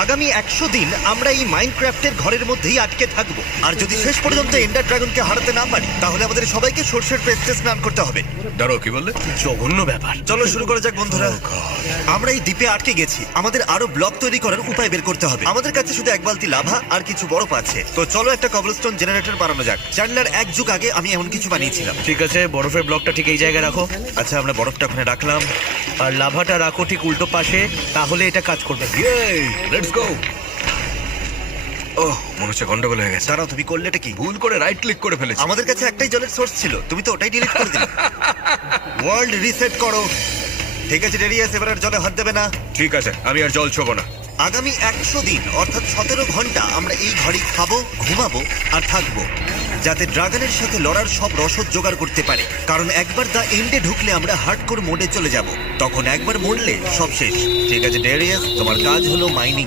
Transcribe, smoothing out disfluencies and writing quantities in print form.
আগামী 100 দিন আমরা এই মাইনক্রাফটের ঘরের মধ্যেই আটকে থাকবো, আর যদি শেষ পর্যন্ত এন্ডার ড্রাগনকে হারাতে না পারি তাহলে আমাদের সবাইকে সর্ষের পেস্টে স্নান করতে হবে। দাঁড়াও, কি বললে? জঘন্য ব্যাপার। চলো শুরু করা যাক বন্ধুরা। আমরা এই দ্বীপে আটকে গেছি, আমাদের আরো ব্লক তৈরি করার উপায় বের করতে হবে। আমাদের কাছে শুধু এক বালতি লাভা আর কিছু বরফ আছে, তো চলো একটা কবলস্টোন জেনারেটর বানানো যাক। চ্যান্ডলার এক যুগ আগে আমি এমন কিছু বানিয়েছিলাম। ঠিক আছে, বরফের ব্লকটা ঠিক এই জায়গায় রাখো, আচ্ছা, আমরা বরফটা ওখানে রাখলাম। আর লাভাটা রাখো ঠিক উল্টো পাশে, তাহলে এটা কাজ করবে। Let's go. ওহ, মনে হচ্ছে গন্ডগোল হয়ে গেছে। দাঁড়াও, তুমি করলে এটা কি? ভুল করে রাইট ক্লিক করে ফেলেছি। আমাদের কাছে একটাই জলের সোর্স ছিল, তুমি তো ওটাই ডিলিট করে দিলে। ওয়ার্ল্ড রিসেট করো। ঠিক আছে ডেরিয়াস, এবার আর জলে হাত দেবে না। ঠিক আছে, আমি আর জল ছোবো না। আগামী 100 দিন অর্থাৎ 17 ঘন্টা আমরা এই ঘরেই খাবো, ঘুমাবো আর থাকবো, যাতে ড্রাগনের সাথে লড়ার সব রসদ জোগাড় করতে পারে। কারণ একবার দা এন্ডে ঢুকলে আমরা হার্ডকোর মোডে চলে যাব, তখন একবার মরলে সব শেষ। ঠিক আছে ডেরিয়াস, তোমার কাজ হলো মাইনিং।